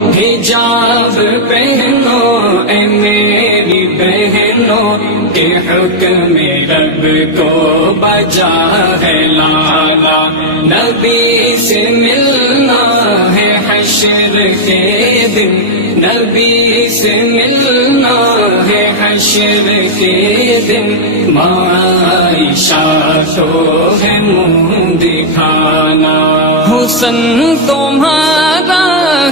حجاب پہنو اے میری بہنوں کہ حکم رب کو بجا ہے لانا، نبی سے ملنا ہے حشر کے دن، نبی سے ملنا ہے حشر کے دن، عائشہ تو ہے منہ دکھانا، حسن تمہارا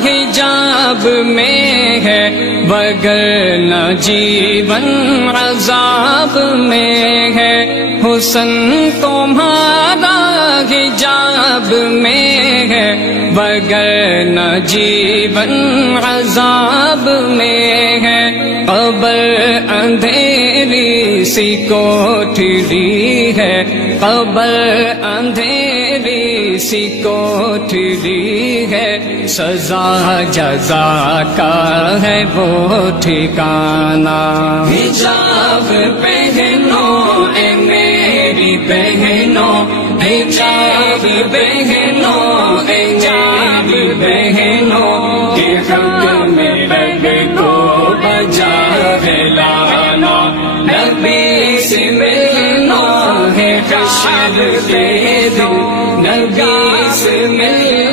حجاب میں ہے وگرنہ جیون عذاب میں ہے، حسن تمہارا حجاب میں ہے وگرنہ جیون عذاب میں ہے، قبر اندھیری سی کوٹھری ہے، قبر اندھیری سی کوٹھری ہے، سزا جزا کا ہے وہ ٹھکانہ، حجاب پہنو اے میری بہنوں، حجاب پہنو اے میری بہنوں کہ حکم رب کو بجا ہے لانا، نبی سے ملنا ہے حشر کے دن، نبی سے ملنا